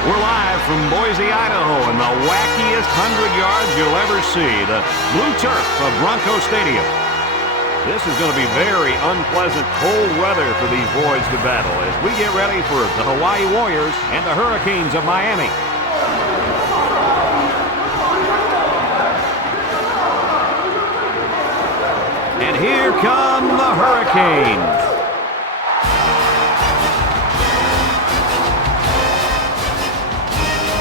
We're live from Boise, Idaho, in the wackiest 100 yards you'll ever see, the blue turf of Bronco Stadium. This is going to be very unpleasant cold weather for these boys to battle as we get ready for the Hawaii Warriors and the Hurricanes of Miami. And here come the Hurricanes.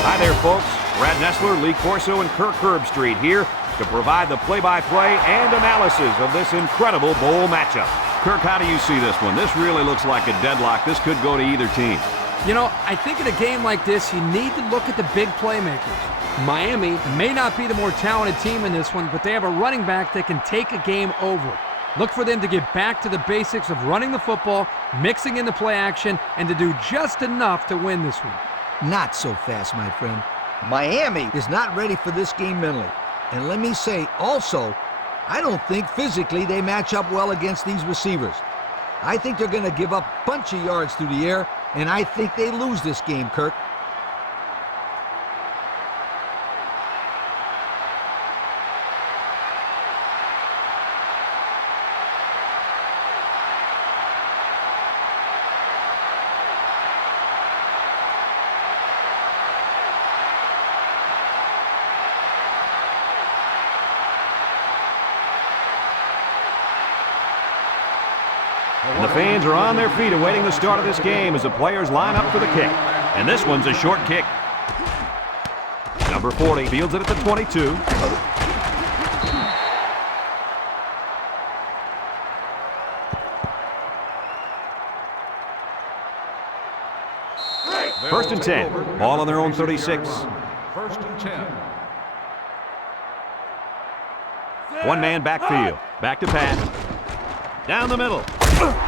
Hi there, folks. Brad Nessler, Lee Corso, and Kirk Herbstreit here to provide the play-by-play and analysis of this incredible bowl matchup. Kirk, how do you see this one? This really looks like a deadlock. This could go to either team. You know, I think in a game like this, you need to look at the big playmakers. Miami may not be the more talented team in this one, but they have a running back that can take a game over. Look for them to get back to the basics of running the football, mixing in the play action, and to do just enough to win this one. Not so fast, my friend. Miami is not ready for this game mentally. And let me say also, I don't think physically they match up well against these receivers. I think they're going to give up a bunch of yards through the air, and I think they lose this game, Kirk. And the fans are on their feet awaiting the start of this game as the players line up for the kick. And this one's a short kick. Number 40 fields it at the 22. First and 10. Ball on their own 36. First and 10. One man backfield. Back to pass. Down the middle.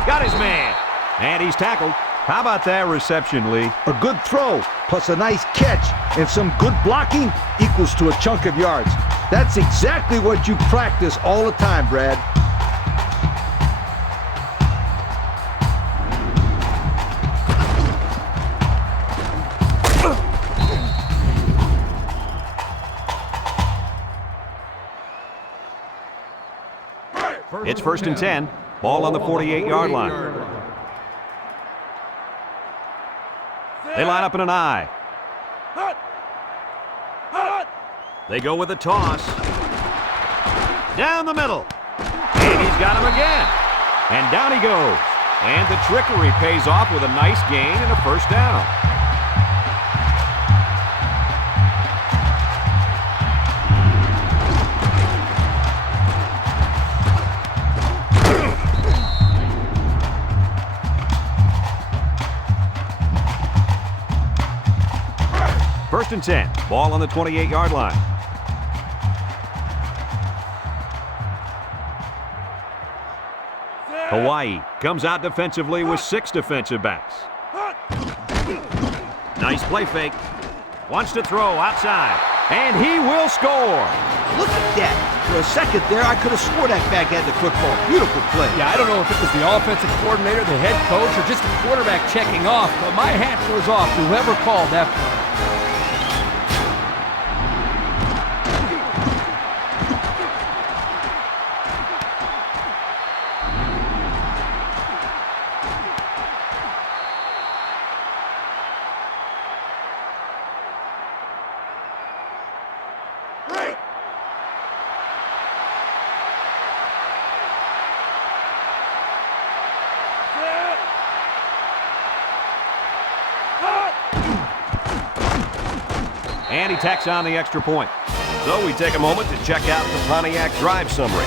Got his man. And he's tackled. How about that reception, Lee? A good throw plus a nice catch and some good blocking equals to a chunk of yards. That's exactly what you practice all the time, Brad. It's first and 10. Ball on the 48-yard line. They line up in an I. They go with a toss. Down the middle. And he's got him again. And down he goes. And the trickery pays off with a nice gain and a first down. First and 10. Ball on the 28-yard line. Hawaii comes out defensively with 6 defensive backs. Nice play fake. Wants to throw outside. And he will score. Look at that. For a second there, I could have swore that back had the football. Beautiful play. Yeah, I don't know if it was the offensive coordinator, the head coach, or just the quarterback checking off, but my hat goes off to whoever called that play. And he tacks on the extra point. So we take a moment to check out the Pontiac drive summary.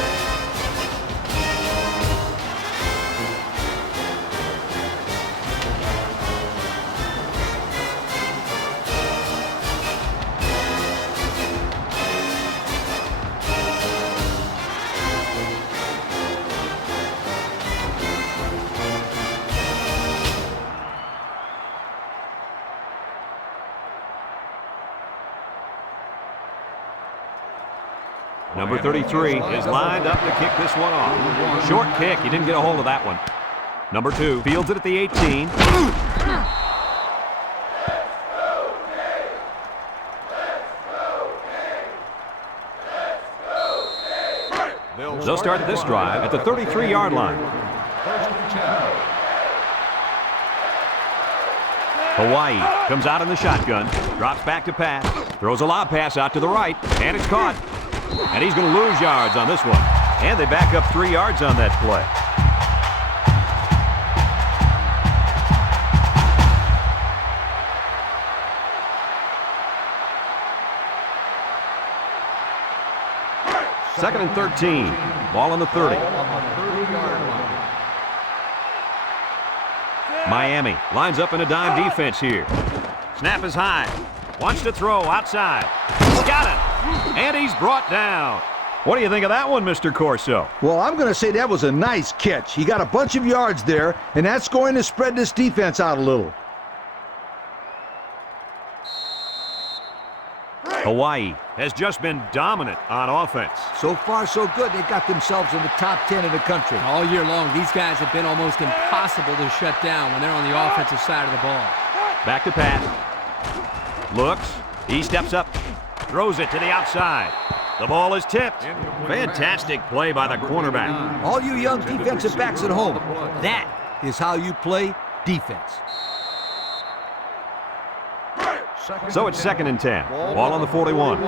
Number 33 is lined up to kick this one off. Short kick. He didn't get a hold of that one. Number 2 fields it at the 18. start this drive at the 33-yard line. Hawaii comes out in the shotgun, drops back to pass, throws a lob pass out to the right, and it's caught. And he's going to lose yards on this one. And they back up 3 yards on that play. Second and 13. Ball on the 30. Miami lines up in a dime defense here. Snap is high. Wants to throw outside. Got it. And he's brought down. What do you think of that one, Mr. Corso? Well, I'm going to say that was a nice catch. He got a bunch of yards there, and that's going to spread this defense out a little. Hawaii has just been dominant on offense. So far, so good. They got themselves in the top 10 in the country. All year long, these guys have been almost impossible to shut down when they're on the offensive side of the ball. Back to pass. Looks. He steps up. Throws it to the outside. The ball is tipped. Fantastic play by the cornerback. All you young defensive backs at home, that is how you play defense. So it's second and 10. Ball on the 41.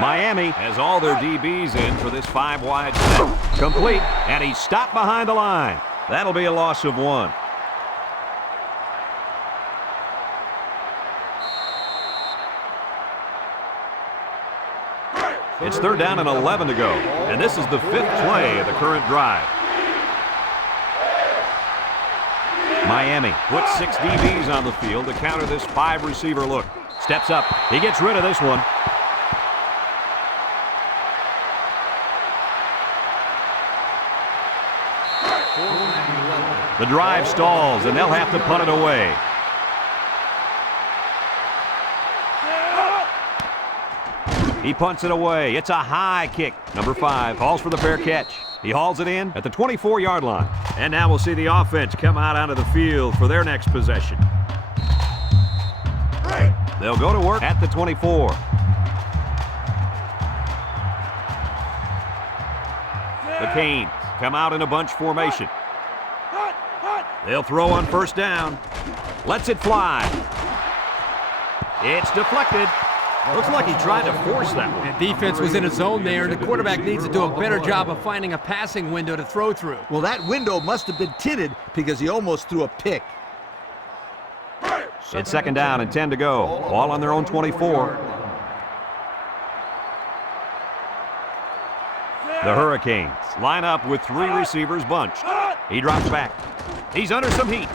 Miami has all their DBs in for this 5-wide set. Complete, and he's stopped behind the line. That'll be a loss of 1. It's third down and 11 to go, and this is the 5th play of the current drive. Miami puts 6 DBs on the field to counter this 5-receiver look. Steps up. He gets rid of this one. The drive stalls, and they'll have to punt it away. He punts it away. It's a high kick. Number 5 calls for the fair catch. He hauls it in at the 24-yard line. And now we'll see the offense come out onto the field for their next possession. They'll go to work at the 24. The Canes come out in a bunch formation. They'll throw on first down. Lets it fly. It's deflected. Looks like he tried to force that one. The defense was in a zone there, and the quarterback needs to do a better job of finding a passing window to throw through. Well, that window must have been tinted because he almost threw a pick. It's second down and 10 to go. Ball on their own 24. The Hurricanes line up with 3 receivers bunched. He drops back. He's under some heat.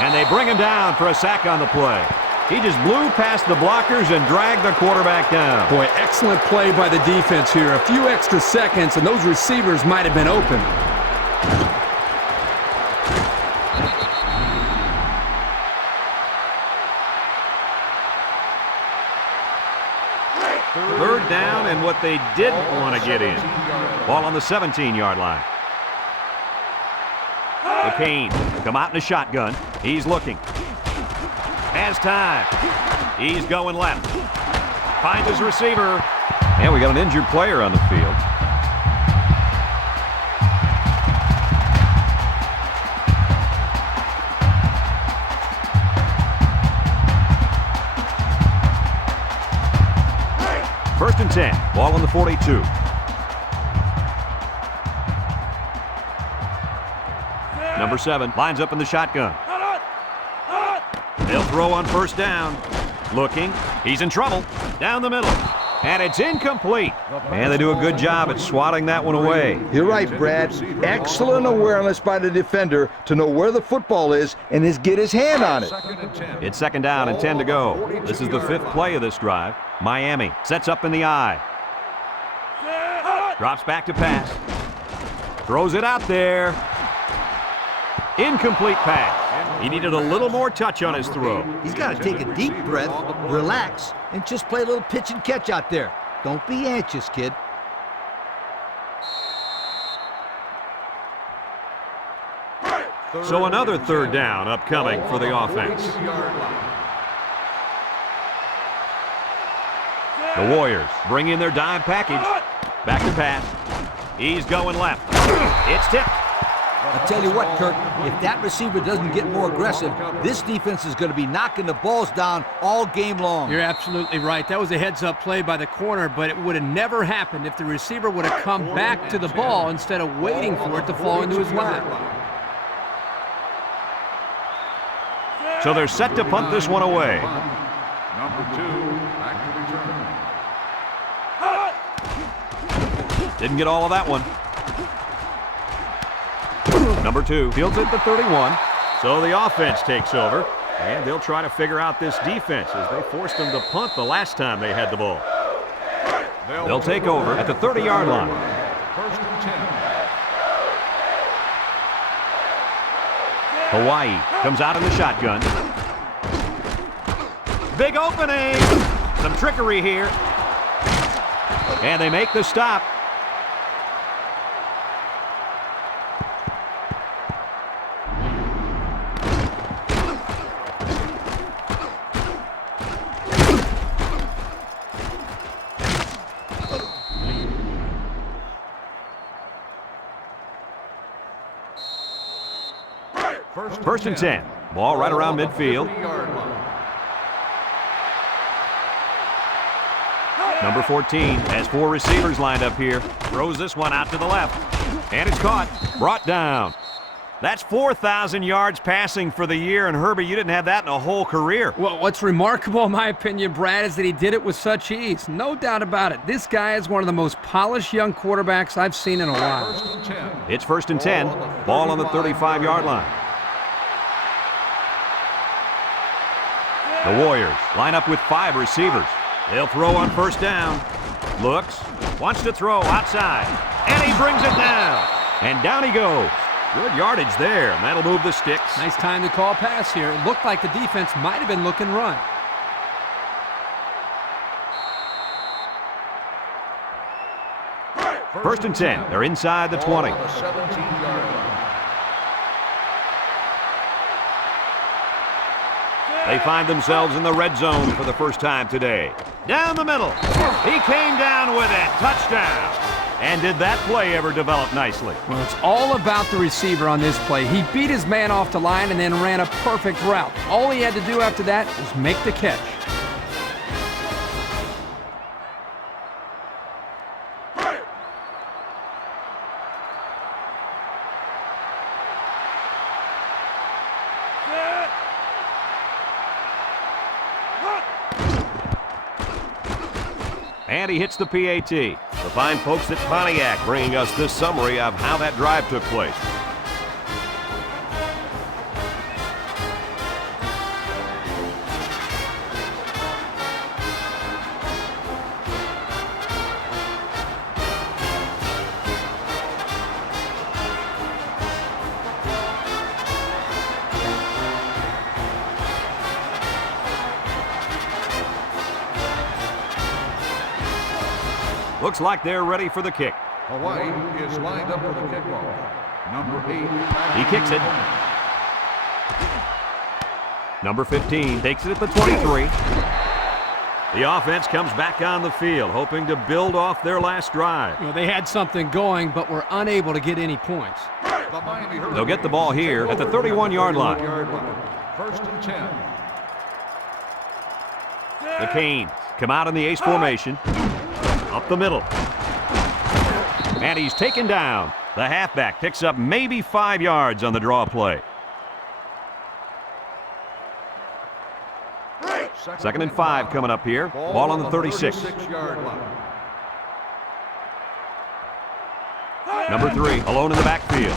And they bring him down for a sack on the play. He just blew past the blockers and dragged the quarterback down. Boy, excellent play by the defense here. A few extra seconds, and those receivers might have been open. Third down and what they didn't want to get in. Ball on the 17-yard line. The Canes come out in a shotgun. He's looking. Has time. He's going left. Finds his receiver. And we got an injured player on the field. First and 10. Ball on the 42. Number 7 lines up in the shotgun. They'll throw on first down. Looking. He's in trouble. Down the middle. And it's incomplete. And they do a good job at swatting that one away. You're right, Brad. Excellent awareness by the defender to know where the football is and get his hand on it. It's second down and 10 to go. This is the 5th play of this drive. Miami sets up in the eye. Drops back to pass. Throws it out there. Incomplete pass. He needed a little more touch on his throw. He's got to take a deep breath, relax, and just play a little pitch and catch out there. Don't be anxious, kid. So another third down upcoming for the offense. The Warriors bring in their dime package. Back to pass. He's going left. It's tipped. I'll tell you what, Kirk, if that receiver doesn't get more aggressive, this defense is going to be knocking the balls down all game long. You're absolutely right. That was a heads-up play by the corner, but it would have never happened if the receiver would have come back to the ball instead of waiting for it to fall into his lap. So they're set to punt this one away. Number 2, back to return. Didn't get all of that one. Number 2 fields it at the 31. So the offense takes over, and they'll try to figure out this defense as they forced them to punt the last time they had the ball. They'll take over at the 30-yard line. First and 10. Hawaii comes out in the shotgun. Big opening. Some trickery here. And they make the stop. First and 10. Ball right around midfield. Number 14 has 4 receivers lined up here. Throws this one out to the left. And it's caught. Brought down. That's 4,000 yards passing for the year, and Herbie, you didn't have that in a whole career. Well, what's remarkable, in my opinion, Brad, is that he did it with such ease. No doubt about it. This guy is one of the most polished young quarterbacks I've seen in a while. It's first and 10. Ball on the 35-yard line. The Warriors line up with 5 receivers. They'll throw on first down. Looks, wants to throw outside, and he brings it down. And down he goes. Good yardage there, and that'll move the sticks. Nice time to call pass here. It looked like the defense might have been looking run. First and 10. They're inside the 20. On the 17-yard line. They find themselves in the red zone for the first time today. Down the middle. He came down with it. Touchdown. And did that play ever develop nicely? Well, it's all about the receiver on this play. He beat his man off the line and then ran a perfect route. All he had to do after that was make the catch. And he hits the PAT. The fine folks at Pontiac bringing us this summary of how that drive took place. Looks like they're ready for the kick. Hawaii is lined up for the kickoff. Number 8. He kicks it. Number 15 takes it at the 23. The offense comes back on the field, hoping to build off their last drive. Well, they had something going, but were unable to get any points. They'll get the ball here at the 31-yard line. First and 10. The Canes come out in the ace formation. Up the middle. And he's taken down. The halfback picks up maybe 5 yards on the draw play. Second and 5 coming up here. Ball on the 36. Number 3 alone in the backfield.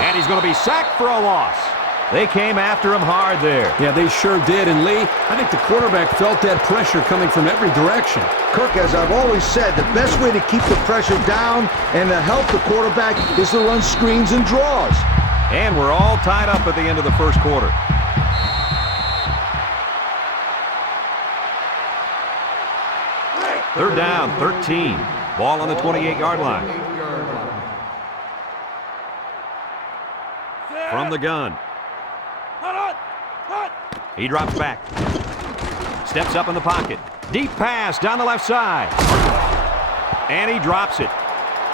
And he's going to be sacked for a loss. They came after him hard there. Yeah, they sure did. And Lee, I think the quarterback felt that pressure coming from every direction. Kirk, as I've always said, the best way to keep the pressure down and to help the quarterback is to run screens and draws. And we're all tied up at the end of the first quarter. Third down, 13. Ball on the 28-yard line. From the gun. He drops back. Steps up in the pocket. Deep pass down the left side. And he drops it.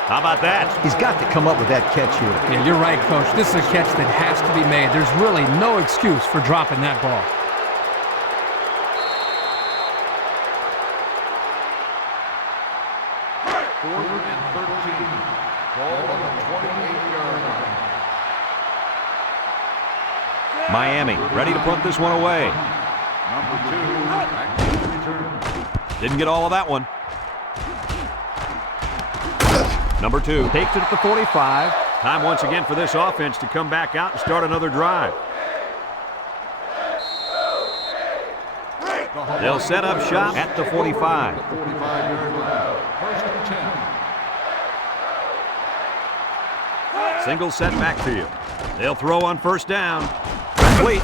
How about that? He's got to come up with that catch here. Yeah, you're right, Coach. This is a catch that has to be made. There's really no excuse for dropping that ball. Fourth and 13. Ball on the 28-yard line. Miami ready to punt this one away. Number 2, active return. Didn't get all of that one. Number 2 takes it at the 45. Time once again for this offense to come back out and start another drive. They'll set up shop at the 45. The 45-yard line. First and 10. Single set backfield. They'll throw on first down. Complete.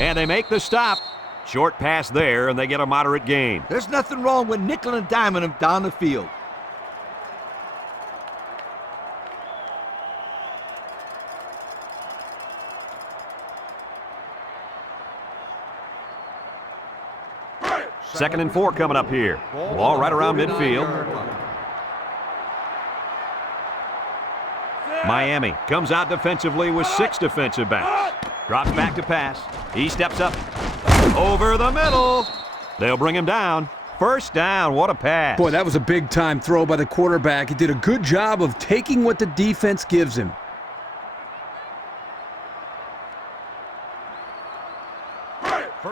And they make the stop. Short pass there, and they get a moderate gain. There's nothing wrong with nickel and diming him down the field. Second and 4 coming up here. Ball right around midfield. Miami comes out defensively with 6 defensive backs. Drops back to pass. He steps up. Over the middle. They'll bring him down. First down. What a pass. Boy, that was a big-time throw by the quarterback. He did a good job of taking what the defense gives him.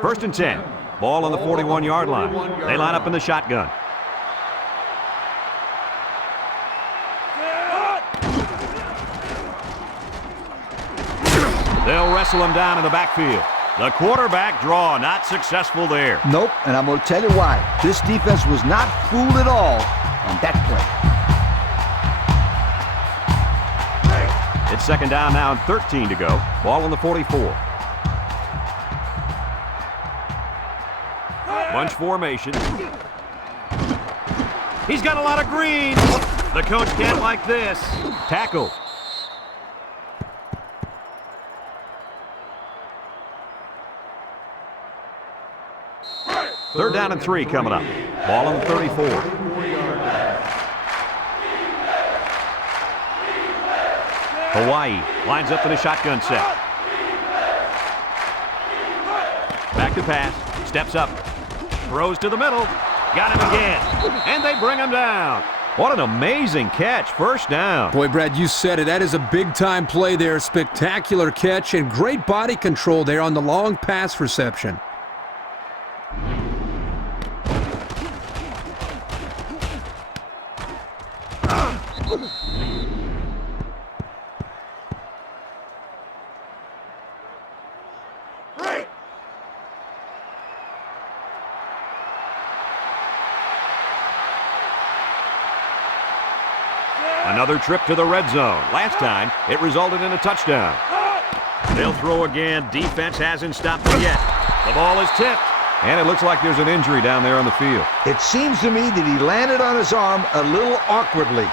First and 10. Ball on the 41-yard line. They line up in the shotgun. They'll wrestle him down in the backfield. The quarterback draw not successful there. Nope, and I'm going to tell you why. This defense was not fooled at all on that play. It's second down now and 13 to go. Ball on the 44. Bunch formation. He's got a lot of green. The coach can't like this. Tackle. Third down and 3 coming up. Ball on the 34. Hawaii lines up in a shotgun set. Back to pass. Steps up. Throws to the middle. Got him again. And they bring him down. What an amazing catch. First down. Boy, Brad, you said it. That is a big-time play there. Spectacular catch and great body control there on the long pass reception. Another trip to the red zone. Last time, it resulted in a touchdown. They'll throw again. Defense hasn't stopped them yet. The ball is tipped. And it looks like there's an injury down there on the field. It seems to me that he landed on his arm a little awkwardly.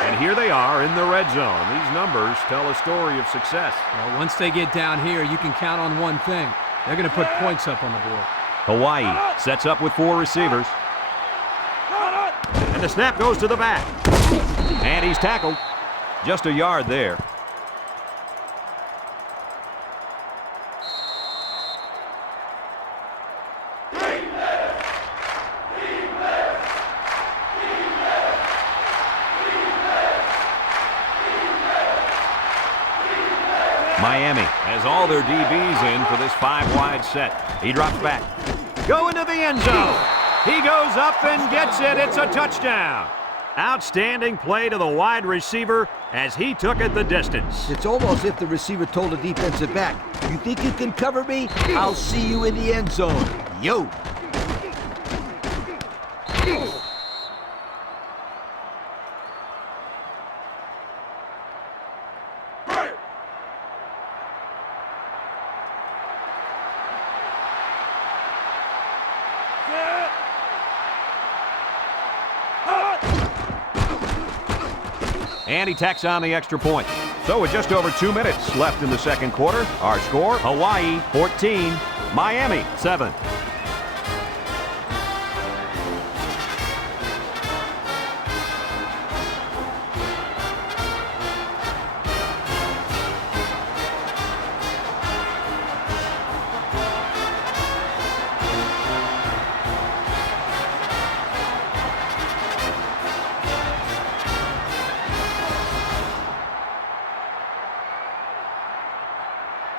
And here they are in the red zone. These numbers tell a story of success. Well, once they get down here, you can count on one thing. They're going to put points up on the board. Hawaii sets up with 4 receivers. And the snap goes to the back. And he's tackled. Just a yard there. Miami has all their DBs in for this 5-wide set. He drops back. Go into the end zone. He goes up and gets it. It's a touchdown. Outstanding play to the wide receiver as he took it the distance. It's almost as if the receiver told the defensive back, "You think you can cover me? I'll see you in the end zone. Yo." And he tacks on the extra point. So with just over 2 minutes left in the second quarter, our score, Hawaii 14, Miami 7.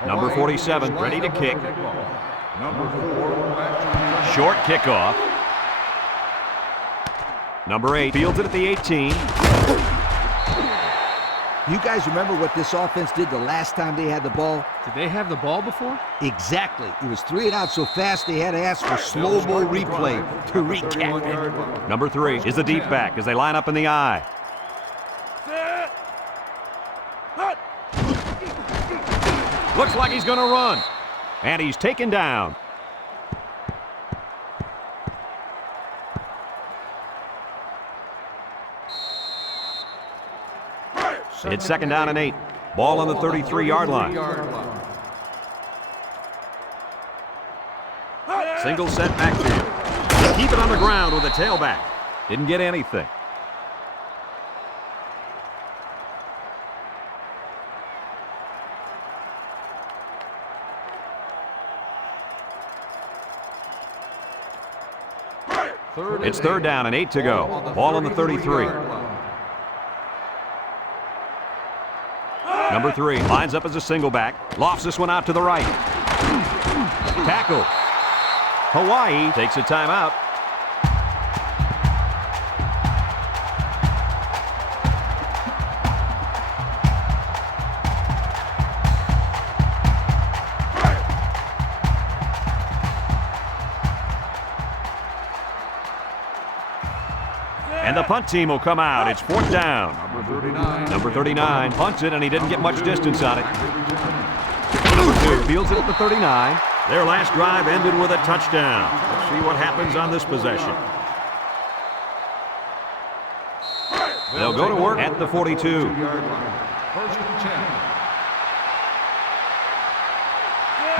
Number 47, ready to kick. Number 4, Short kickoff. Number 8 fields it at the 18. You guys remember what this offense did the last time they had the ball? Did they have the ball before? Exactly. It was 3 and out so fast they had to ask for slow-mo replay to recap it. Number 3 is the deep back as they line up in the eye. Looks like he's going to run. And he's taken down. It's second down and 8. Ball on the 33-yard line. Single set backfield. Keep it on the ground with a tailback. Didn't get anything. It's third down and 8 to go. Ball on the 33. Number 3 lines up as a single back. Lofts this one out to the right. Tackle. Hawaii takes a timeout. And the punt team will come out. It's fourth down. Number 39 punts it, and he didn't get much distance on it. Number 2 fields it at the 39. Their last drive ended with a touchdown. Let's see what happens on this possession. They'll go to work at the 42.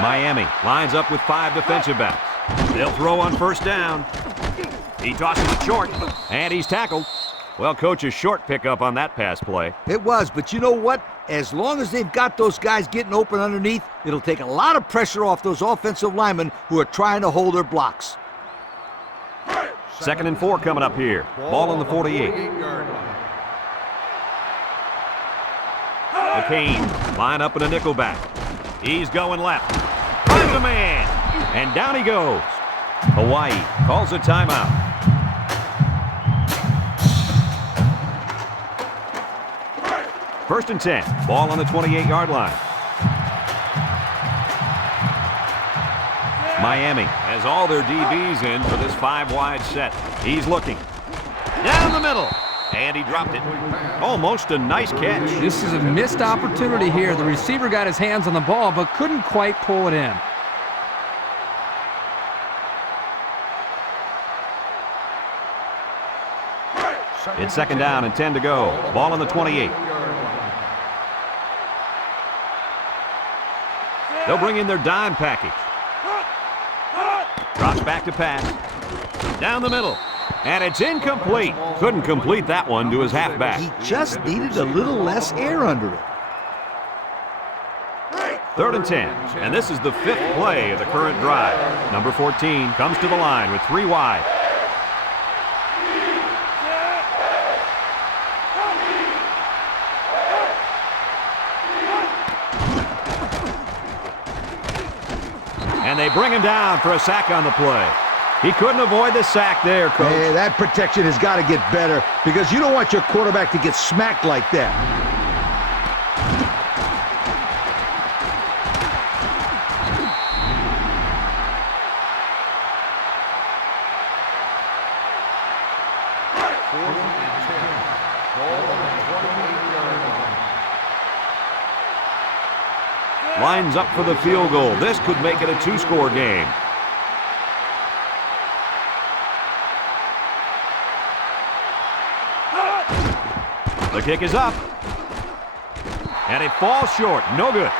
Miami lines up with 5 defensive backs. They'll throw on first down. He tosses it short, and he's tackled. Well, coach's short pickup on that pass play. It was, but you know what? As long as they've got those guys getting open underneath, it'll take a lot of pressure off those offensive linemen who are trying to hold their blocks. Second and 4 coming up here. Ball on the 48. The Canes line up in a nickel back. He's going left. Finds a man, and down he goes. Hawaii calls a timeout. First and 10. Ball on the 28-yard line. Miami has all their DBs in for this 5-wide set. He's looking. Down the middle. And he dropped it. Almost a nice catch. This is a missed opportunity here. The receiver got his hands on the ball but couldn't quite pull it in. It's second down and 10 to go. Ball on the 28. They'll bring in their dime package. Drops back to pass. Down the middle. And it's incomplete. Couldn't complete that one to his halfback. He just needed a little less air under it. Third and 10. And this is the 5th play of the current drive. Number 14 comes to the line with 3 wide. And they bring him down for a sack on the play. He couldn't avoid the sack there, Coach. Hey, that protection has got to get better because you don't want your quarterback to get smacked like that. Lines up for the field goal. This could make it a 2-score game. The kick is up. And it falls short. No good.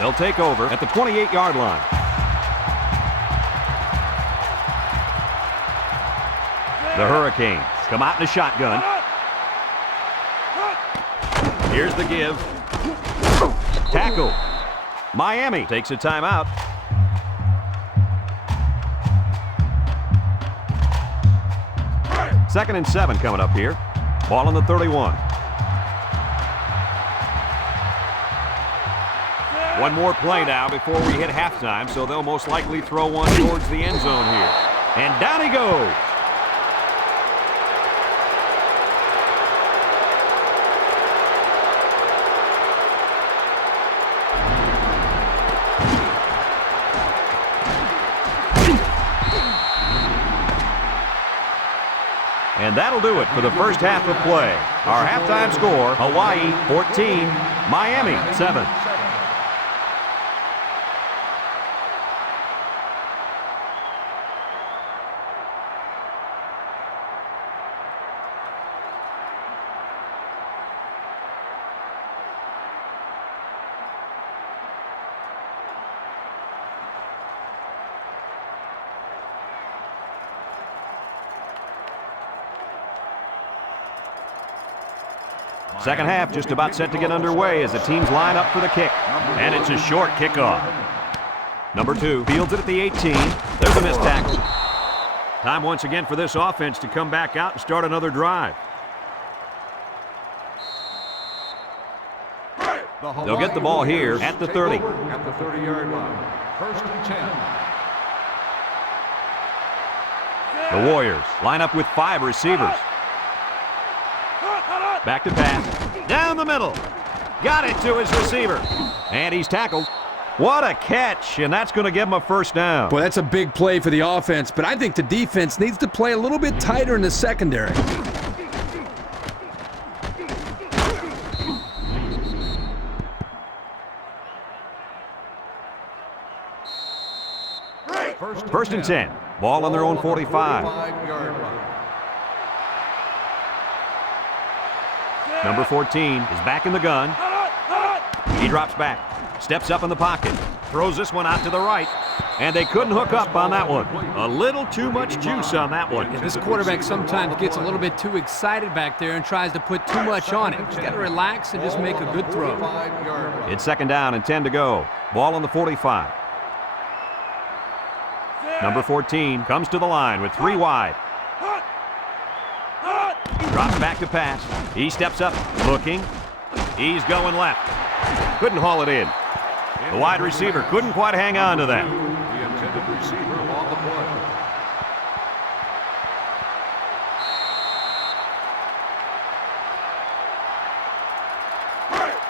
They'll take over at the 28-yard line. The Hurricanes come out in a shotgun. Here's the give. Tackle. Miami takes a timeout. Second and 7 coming up here. Ball on the 31. One more play now before we hit halftime, so they'll most likely throw one towards the end zone here. And down he goes. And that'll do it for the first half of play. Our halftime score, Hawaii 14, Miami 7. Second half just about set to get underway as the teams line up for the kick. And it's a short kickoff. Number 2 fields it at the 18. There's a missed tackle. Time once again for this offense to come back out and start another drive. They'll get the ball here at the 30. At the 30-yard line. First and 10. The Warriors line up with 5 receivers. Back to pass. Down the middle. Got it to his receiver. And he's tackled. What a catch, and that's going to give him a first down. Boy, that's a big play for the offense, but I think the defense needs to play a little bit tighter in the secondary. First and 10. Ball on their own 45. Number 14 is back in the gun. He drops back, steps up in the pocket, throws this one out to the right, and they couldn't hook up on that one. A little too much juice on that one. Yeah, this quarterback sometimes gets a little bit too excited back there and tries to put too much on it. Just got to relax and just make a good throw. It's second down and 10 to go. Ball on the 45. Number 14 comes to the line with 3 wide. Drops back to pass. He steps up, looking. He's going left. Couldn't haul it in. The wide receiver couldn't quite hang on to that. The intended receiver on the play.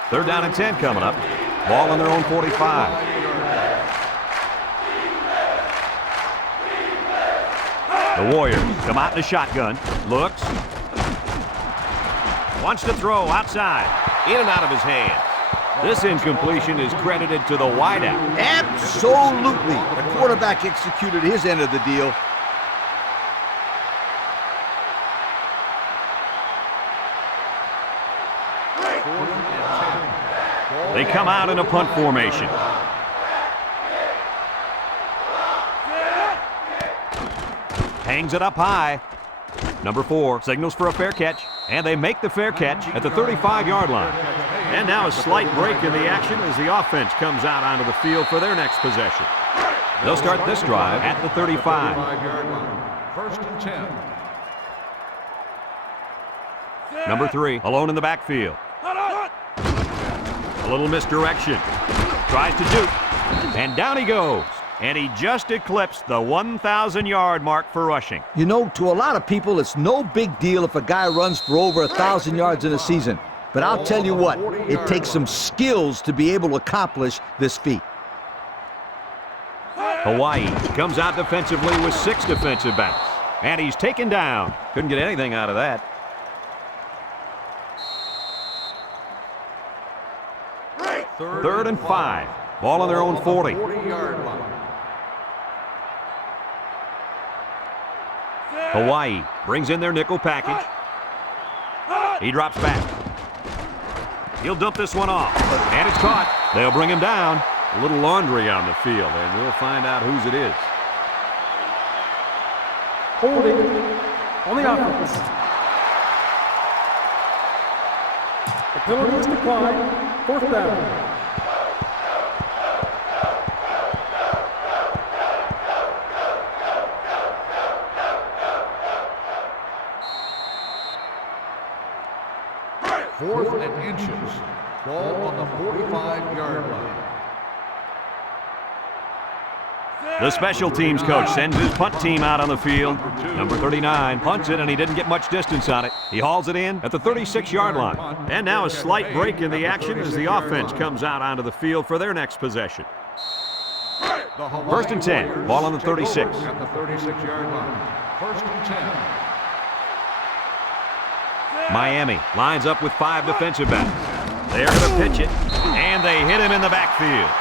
Third down and 10 coming up. Ball on their own 45. The Warriors come out in a shotgun. Looks. Wants to throw outside. In and out of his hands. This incompletion is credited to the wideout. Absolutely. The quarterback executed his end of the deal. They come out in a punt formation. Hangs it up high. Number 4 signals for a fair catch, and they make the fair catch at the 35-yard line. And now a slight break in the action as the offense comes out onto the field for their next possession. They'll start this drive at the 35. First and 10. Number 3 alone in the backfield. A little misdirection. Tries to juke, and down he goes. And he just eclipsed the 1,000-yard mark for rushing. You know, to a lot of people, it's no big deal if a guy runs for over 1,000 yards in a season. But I'll tell you what, it takes some skills to be able to accomplish this feat. Hawaii comes out defensively with 6 defensive backs. And he's taken down. Couldn't get anything out of that. Third and 5. Ball on their own 40. 40-yard line. Hawaii brings in their nickel package. He drops back. He'll dump this one off, and it's caught. They'll bring him down. A little laundry on the field, and we'll find out whose it is. Holding on the offense. The penalty is declined. 4th down. Fourth and inches. Ball on the 45-yard line. The special teams coach sends his punt team out on the field. Number 39 punts it, and he didn't get much distance on it. He hauls it in at the 36-yard line. And now a slight break in the action as the offense comes out onto the field for their next possession. First and 10. Ball on the 36. At the 36-yard line. First and 10. Miami lines up with 5 defensive backs. They're going to pitch it, and they hit him in the backfield.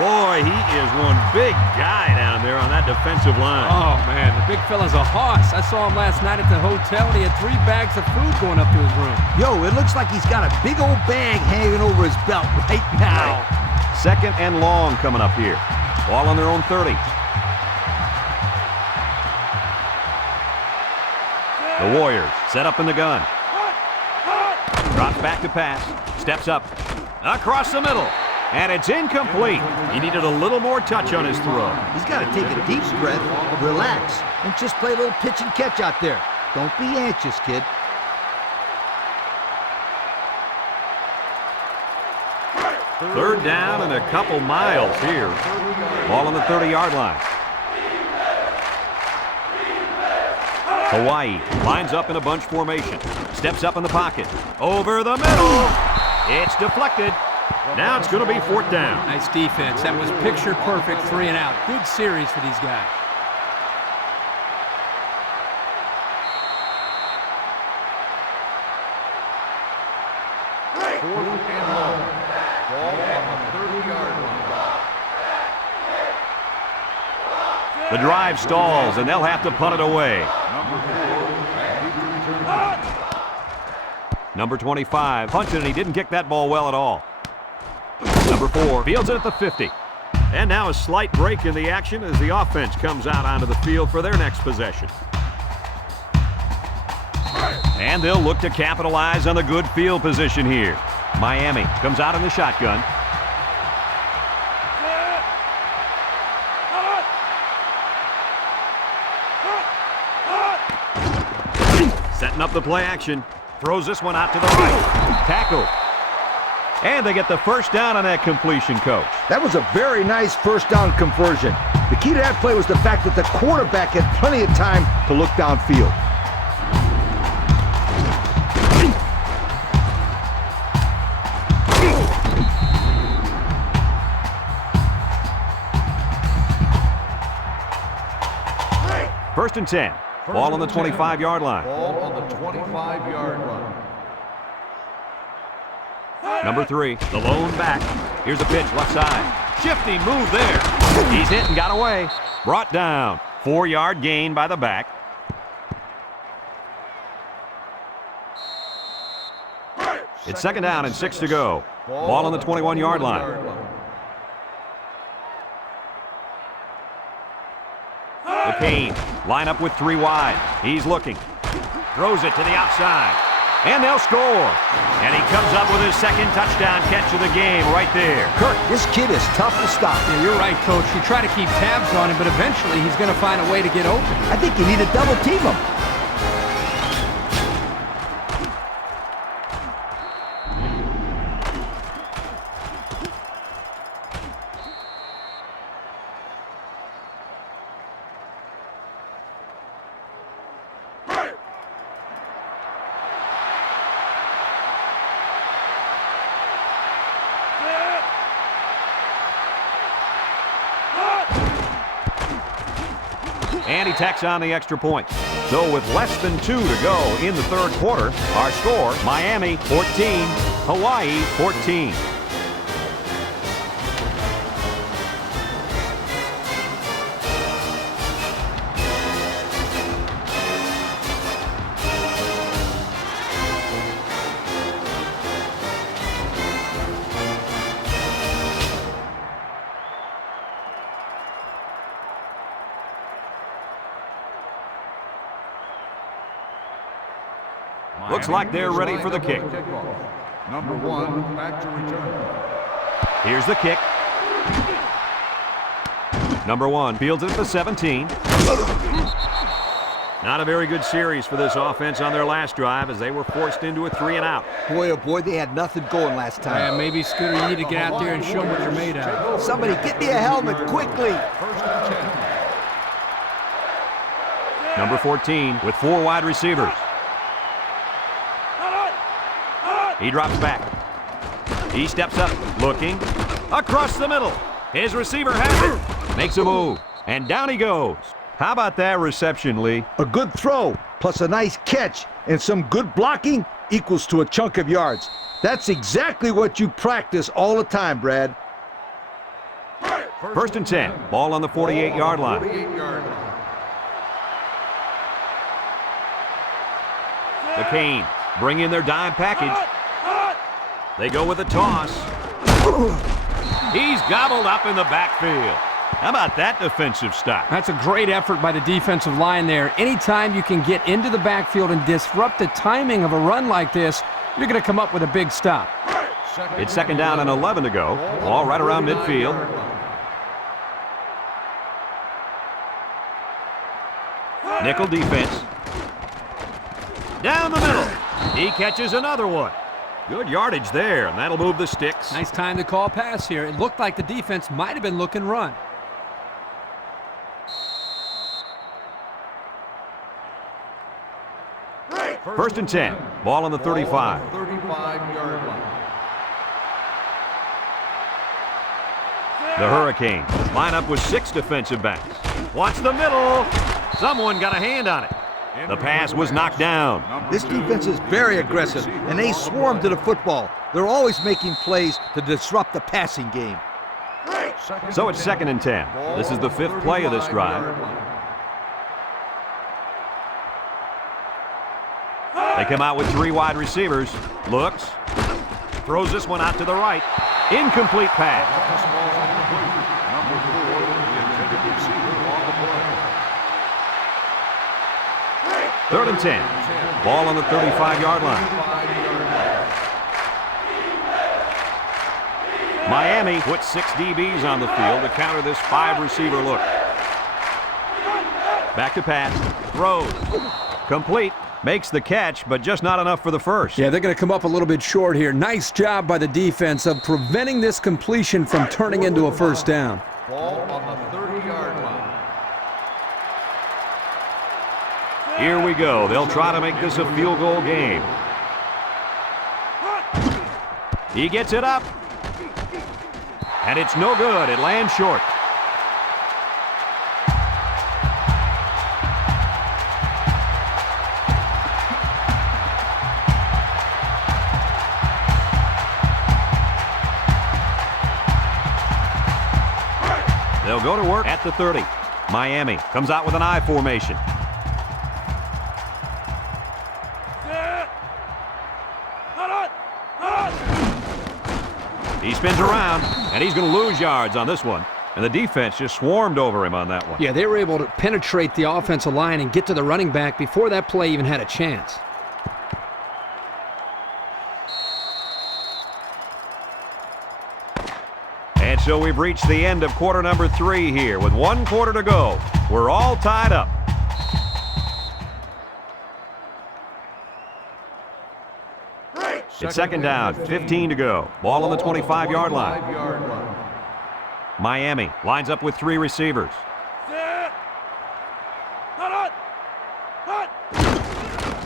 Boy, he is one big guy down there on that defensive line. Oh, man, the big fella's a hoss. I saw him last night at the hotel, and he had 3 bags of food going up to his room. Yo, it looks like he's got a big old bag hanging over his belt right now. Second and long coming up here. Ball on their own 30. The Warriors set up in the gun. Drops back to pass. Steps up. Across the middle. And it's incomplete. He needed a little more touch on his throw. He's got to take a deep breath, relax, and just play a little pitch and catch out there. Don't be anxious, kid. Third down and a couple miles here. Ball on the 30-yard line. Hawaii lines up in a bunch formation. Steps up in the pocket. Over the middle. It's deflected. Now it's going to be 4th down. Nice defense. That was picture perfect 3 and out. Good series for these guys. Fourth and long. Ball on the 30-yard line. The drive stalls, and they'll have to punt it away. Number 25 punts it, and he didn't kick that ball well at all. Number 4 fields it at the 50. And now a slight break in the action as the offense comes out onto the field for their next possession. And they'll look to capitalize on the good field position here. Miami comes out in the shotgun. Setting up the play action. Throws this one out to the right. Tackle. And they get the first down on that completion, Coach. That was a very nice first down conversion. The key to that play was the fact that the quarterback had plenty of time to look downfield. First and 10. Ball on the 25-yard line. Ball on the 25-yard line. Number 3, the lone back. Here's a pitch left side. Shifty move there. He's hit and got away. Brought down. 4-yard gain by the back. It's second down and 6 to go. Ball on the 21-yard line. The Canes line up with 3 wide. He's looking. Throws it to the outside. And they'll score. And he comes up with his second touchdown catch of the game right there. Kirk, this kid is tough to stop. Yeah, you're right, Coach. You try to keep tabs on him, but eventually he's going to find a way to get open. I think you need to double team him. And he tacks on the extra point. So with less than 2 to go in the third quarter, our score, Miami 14, Hawaii 14. Looks like they're ready for the kick. Number 1, back to return. Here's the kick. Number 1 fields it at the 17. Not a very good series for this offense on their last drive as they were forced into a 3-and-out. Boy, oh boy, they had nothing going last time. Yeah, maybe, Scooter, you need to get out there and show them what you're made of. Somebody get me a helmet quickly. First and 10. Number 14 with 4 wide receivers. He drops back. He steps up, looking. Across the middle. His receiver has it. Makes a move. And down he goes. How about that reception, Lee? A good throw plus a nice catch and some good blocking equals to a chunk of yards. That's exactly what you practice all the time, Brad. First and 10. Ball on the 48-yard line. 48-yard line. The Canes bring in their dime package. They go with a toss. He's gobbled up in the backfield. How about that defensive stop? That's a great effort by the defensive line there. Anytime you can get into the backfield and disrupt the timing of a run like this, you're going to come up with a big stop. It's second down and 11 to go. Ball right around midfield. Nickel defense. Down the middle. He catches another one. Good yardage there, and that'll move the sticks. Nice time to call pass here. It looked like the defense might have been looking run. First and 10. Ball on the 35. 35-yard line. The Hurricanes line up with 6 defensive backs. Watch the middle. Someone got a hand on it. The pass was knocked down. This defense is very aggressive, and they swarm to the football. They're always making plays to disrupt the passing game. So it's second and 10. This is the 5th play of this drive. They come out with 3 wide receivers. Looks. Throws this one out to the right. Incomplete pass. Number 4, the intended receiver on the play. Third and 10. Ball on the 35-yard line. Miami puts 6 DBs on the field to counter this 5-receiver look. Back to pass. Throws. Complete. Makes the catch, but just not enough for the first. Yeah, they're going to come up a little bit short here. Nice job by the defense of preventing this completion from turning into a first down. Ball on the 30-yard line. Here we go. They'll try to make this a field goal game. He gets it up. And it's no good. It lands short. They'll go to work at the 30. Miami comes out with an I formation. He spins around, and he's going to lose yards on this one. And the defense just swarmed over him on that one. Yeah, they were able to penetrate the offensive line and get to the running back before that play even had a chance. And so we've reached the end of quarter number 3 here with 1 quarter to go. We're all tied up. It's second down, 15 to go. Ball on the 25-yard line. Miami lines up with 3 receivers.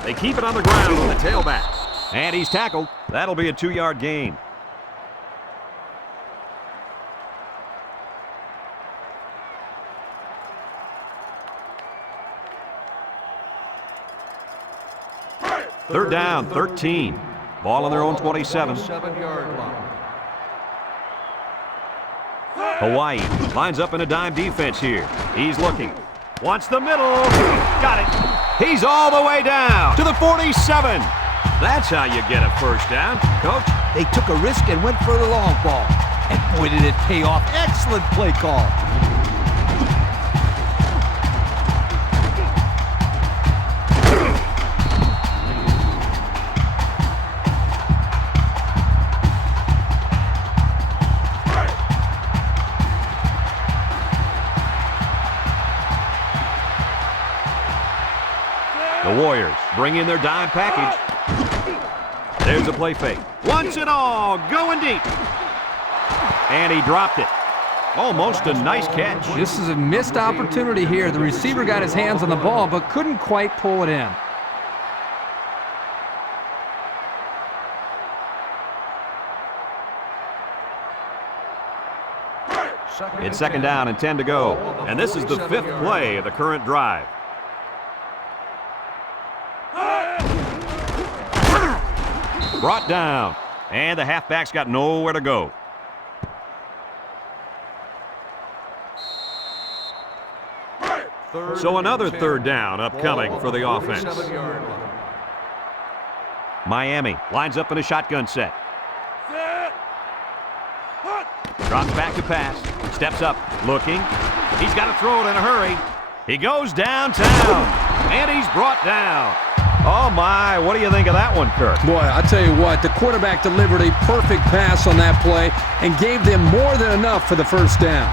They keep it on the ground with the tailback. And he's tackled. That'll be a 2-yard gain. Third down, 13. Ball on their own 27. 7-yard line. Hawaii lines up in a dime defense here. He's looking. Wants the middle. Got it. He's all the way down to the 47. That's how you get a first down, Coach. They took a risk and went for the long ball. And boy, did it pay off. Excellent play call. The Warriors bring in their dime package. There's a play fake. Once and all, going deep. And he dropped it. Almost a nice catch. This is a missed opportunity here. The receiver got his hands on the ball but couldn't quite pull it in. It's second down and 10 to go. And this is the fifth play of the current drive. Brought down. And the halfback's got nowhere to go. So another third down upcoming for the offense. Miami lines up in a shotgun set. Drops back to pass. Steps up. Looking. He's got to throw it in a hurry. He goes downtown. And he's brought down. Oh, my. What do you think of that one, Kirk? Boy, I'll tell you what. The quarterback delivered a perfect pass on that play and gave them more than enough for the first down.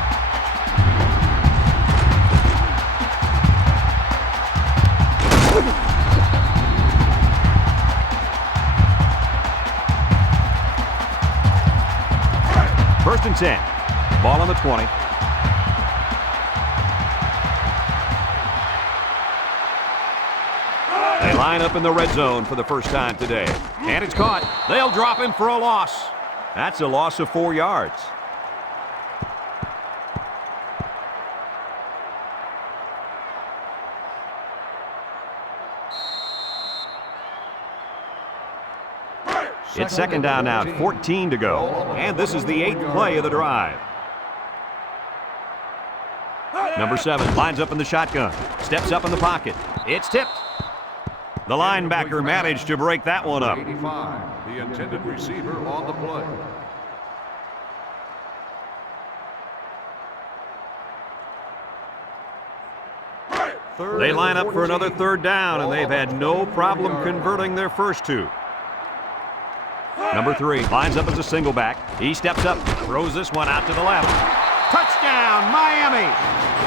First and 10. Ball on the 20. They line up in the red zone for the first time today. And it's caught. They'll drop him for a loss. That's a loss of 4 yards. It's second down now, 14 to go. And this is the 8th play of the drive. Number 7 lines up in the shotgun. Steps up in the pocket. It's tipped. The linebacker managed to break that one up. 85, the intended receiver on the play. They line up for another third down, and they've had no problem converting their first two. Number 3 lines up as a single back. He steps up, throws this one out to the left. Touchdown, Miami!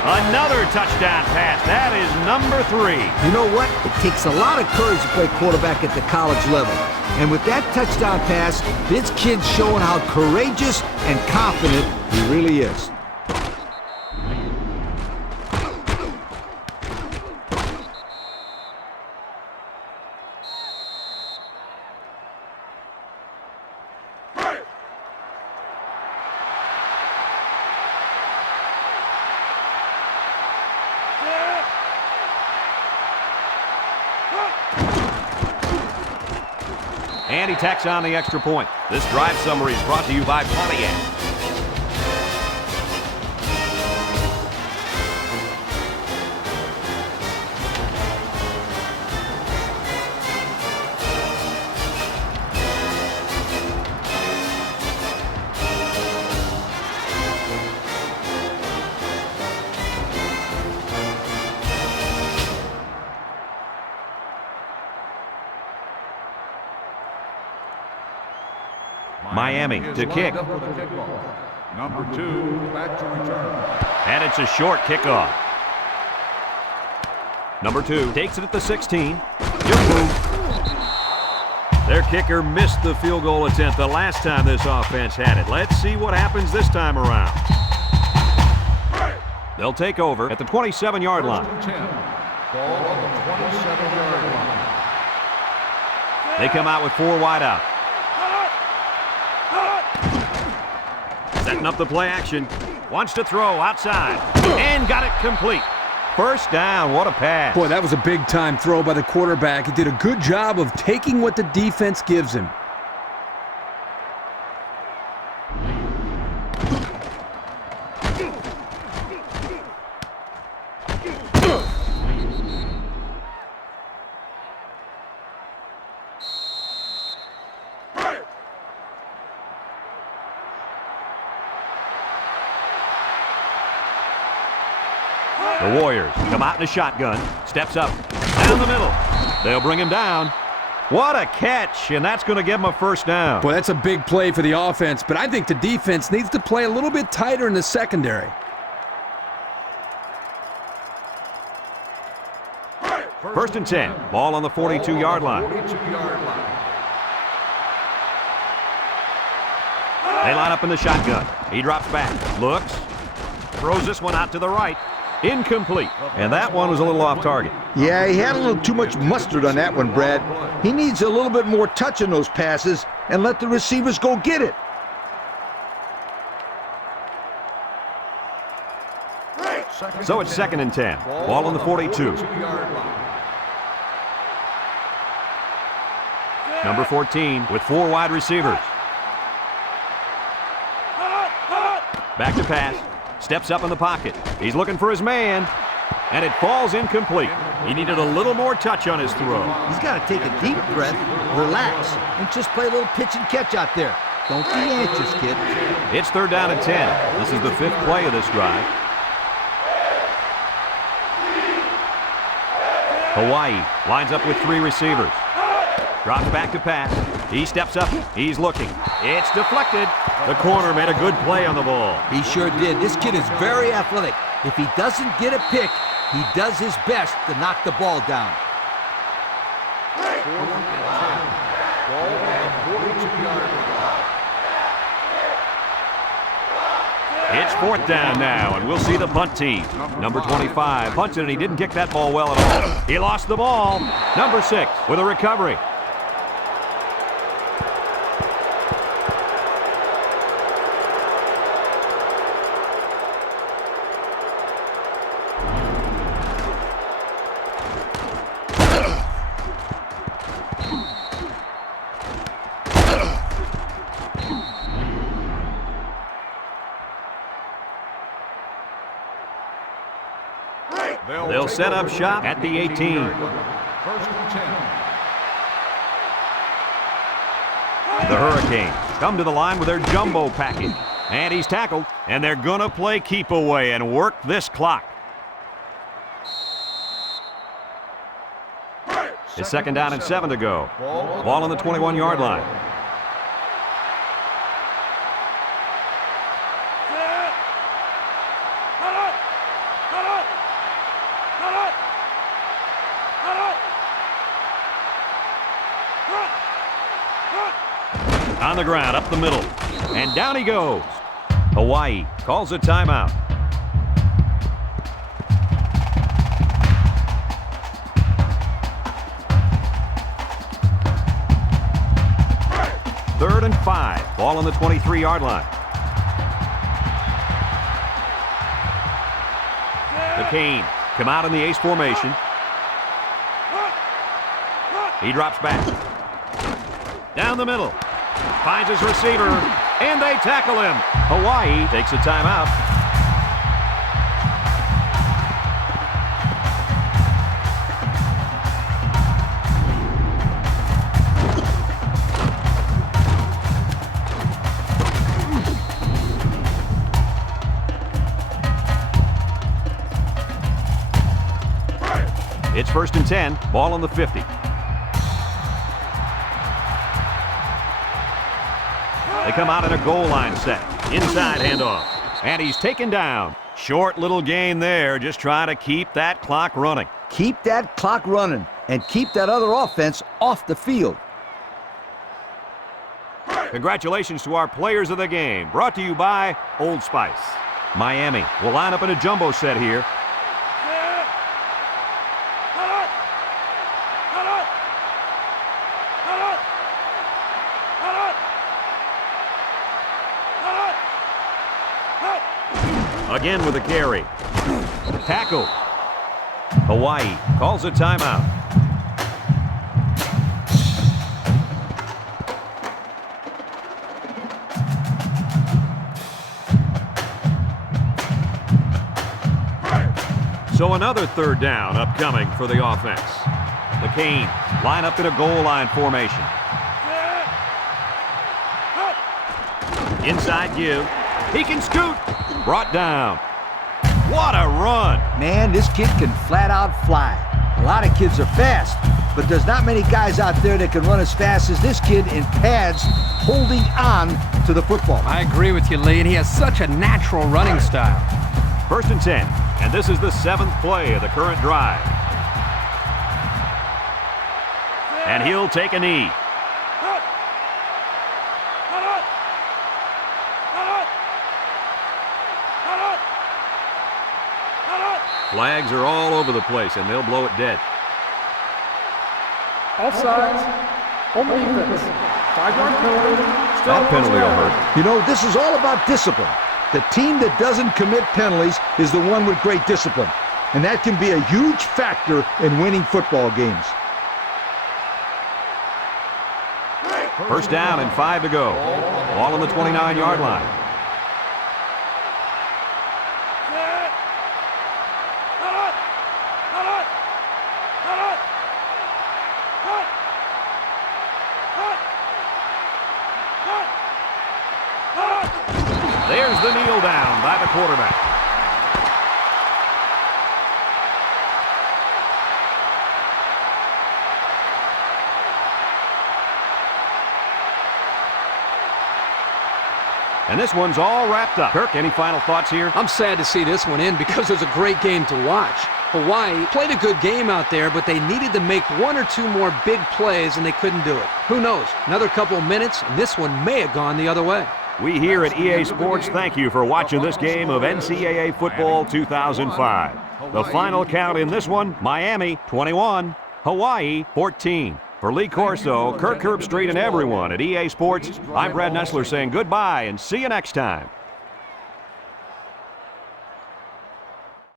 Another touchdown pass. That is number 3. You know what? It takes a lot of courage to play quarterback at the college level. And with that touchdown pass, this kid's showing how courageous and confident he really is. And he tacks on the extra point. This drive summary is brought to you by Pontiac. Miami to kick. Number 2 back to return. And it's a short kickoff. Number 2 takes it at the 16. Their kicker missed the field goal attempt the last time this offense had it. Let's see what happens this time around. They'll take over at the 27-yard line. First and 10. Ball on the 27-yard line. They come out with 4 wide out. Setting up the play action. Wants to throw outside. And got it complete. First down. What a pass. Boy, that was a big-time throw by the quarterback. He did a good job of taking what the defense gives him. The Warriors come out in a shotgun. Steps up. Down the middle. They'll bring him down. What a catch, and that's going to give him a first down. Boy, that's a big play for the offense, but I think the defense needs to play a little bit tighter in the secondary. First and 10. Ball on the 42-yard line. 42-yard line. They line up in the shotgun. He drops back, looks, throws this one out to the right. Incomplete. And that one was a little off target. Yeah, he had a little too much mustard on that one, Brad. He needs a little bit more touch in those passes and let the receivers go get it. So it's second and 10. Ball on the 42. Number 14 with 4 wide receivers. Back to pass. Steps up in the pocket. He's looking for his man. And it falls incomplete. He needed a little more touch on his throw. He's got to take a deep breath, relax, and just play a little pitch and catch out there. Don't be anxious, kid. It's third down and 10. This is the 5th play of this drive. Hawaii lines up with 3 receivers. Drops back to pass. He steps up. He's looking. It's deflected. The corner made a good play on the ball. He sure did. This kid is very athletic. If he doesn't get a pick, he does his best to knock the ball down. 4th and 10. Ball on the 42-yard line. It's 4th down now, and we'll see the punt team. Number 25 punted, and he didn't kick that ball well at all. He lost the ball. Number 6 with a recovery. They'll set up shop at the 18. 1st and 10. The Hurricanes come to the line with their jumbo package. And he's tackled, and they're going to play keep away and work this clock. It's second down and 7 to go. Ball on the 21-yard line. On the ground, up the middle, and down he goes. Hawaii calls a timeout. Third and 5, ball on the 23-yard line. The Canes come out in the ace formation. He drops back. Down the middle. Finds his receiver, and they tackle him. Hawaii takes a timeout. It's first and 10, ball on the 50. They come out in a goal line set. Inside handoff. And he's taken down. Short little gain there, just trying to keep that clock running. Keep that clock running and keep that other offense off the field. Congratulations to our players of the game. Brought to you by Old Spice. Miami will line up in a jumbo set here. Again with a carry. Tackle. Hawaii calls a timeout. So another third down upcoming for the offense. The Canes line up in a goal line formation. Inside give. He can scoot. Brought down. What a run. Man, this kid can flat out fly. A lot of kids are fast, but there's not many guys out there that can run as fast as this kid in pads holding on to the football. I agree with you, Lee, and he has such a natural running style. First and 10, and this is the 7th play of the current drive. And he'll take a knee. Flags are all over the place, and they'll blow it dead. Offsides. On defense. 5-yard penalty. That penalty will hurt. You know, this is all about discipline. The team that doesn't commit penalties is the one with great discipline. And that can be a huge factor in winning football games. First down and 5 to go. Ball on the 29-yard line. There's the kneel down by the quarterback. And this one's all wrapped up. Kirk, any final thoughts here? I'm sad to see this one in because it was a great game to watch. Hawaii played a good game out there, but they needed to make one or two more big plays, and they couldn't do it. Who knows? Another couple of minutes, and this one may have gone the other way. We here at EA Sports thank you for watching this game of NCAA Football 2005. The final count in this one, Miami 21, Hawaii 14. For Lee Corso, Kirk Herbstreit, and everyone at EA Sports, I'm Brad Nessler saying goodbye and see you next time.